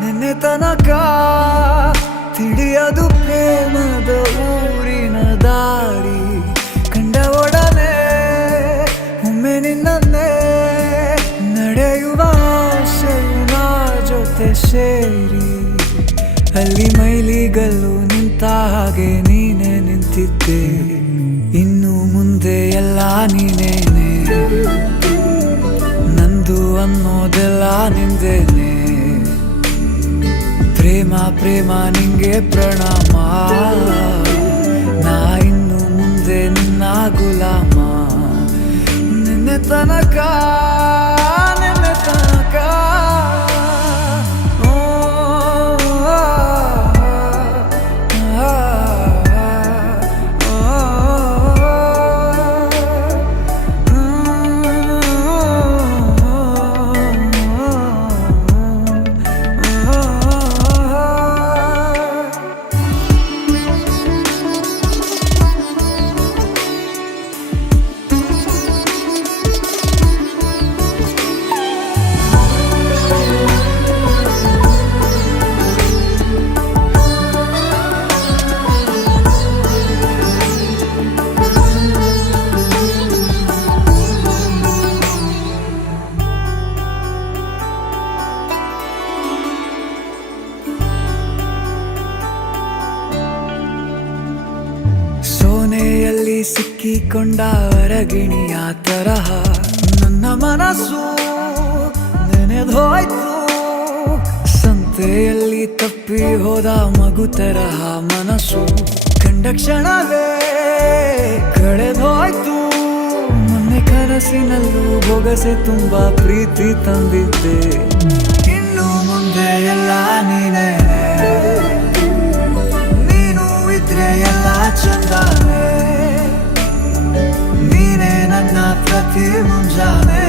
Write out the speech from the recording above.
ನಿನ್ನೆ ತನಕ ತಿಳಿಯದು ಪ್ರೇಮದ ಊರಿನ ದಾರಿ. ಕಂಡ ಒಡನೆ ಒಮ್ಮೆ ನಿನ್ನೇ ನಡೆಯುವ ಆಸೆಯ ಜೊತೆ ಸೇರಿ, ಅಲ್ಲಿ ಮೈಲಿಗಲ್ಲು ನಿಂತ ಹಾಗೆ ನೀನೆ ನಿಂತಿದ್ದೆ. ಇನ್ನು ಮುಂದೆ ಎಲ್ಲ ನೀನೇನೆ, ನಂದು ಅನ್ನೋದೆಲ್ಲ ನಿಂದೇನೆ. ಪ್ರೇಮ ಪ್ರೇಮ ನಿಂಗೆ ಪ್ರಣಾಮ, ನಾ ಇನ್ನು ಮುಂದೆ ನಿನ್ನ ಗುಲಾಮ. ನಿನ್ನೆ ತನಕ ಸೋನೆಯಲ್ಲಿ ಸಿಕ್ಕಿಕೊಂಡ ಅರಗಿಣಿಯ ತರಹ ನನ್ನ ಮನಸ್ಸು ನೆನೆದೋಯ್ತು. ಸಂತೆಯಲ್ಲಿ ತಪ್ಪಿ ಹೋದ ಮಗು ತರಹ ಮನಸ್ಸು ಕಂಡ ಕ್ಷಣವೇ ಕಳೆದೋಯ್ತು. ಮೊನ್ನೆ ಕನಸಿನಲ್ಲೂ ಬೊಗಸೆ ತುಂಬಾ ಪ್ರೀತಿ ತಂದಿದ್ದೆ. ಇನ್ನು ಮುಂದೆ ಎಲ್ಲ ನೀನೇ, ನೀನು ಇದ್ರೆ ಎಲ್ಲ ಚಂದಾನೆ. ನೀನೇ ನನ್ನ ಪ್ರತಿ ಮುಂಜಾನೆ.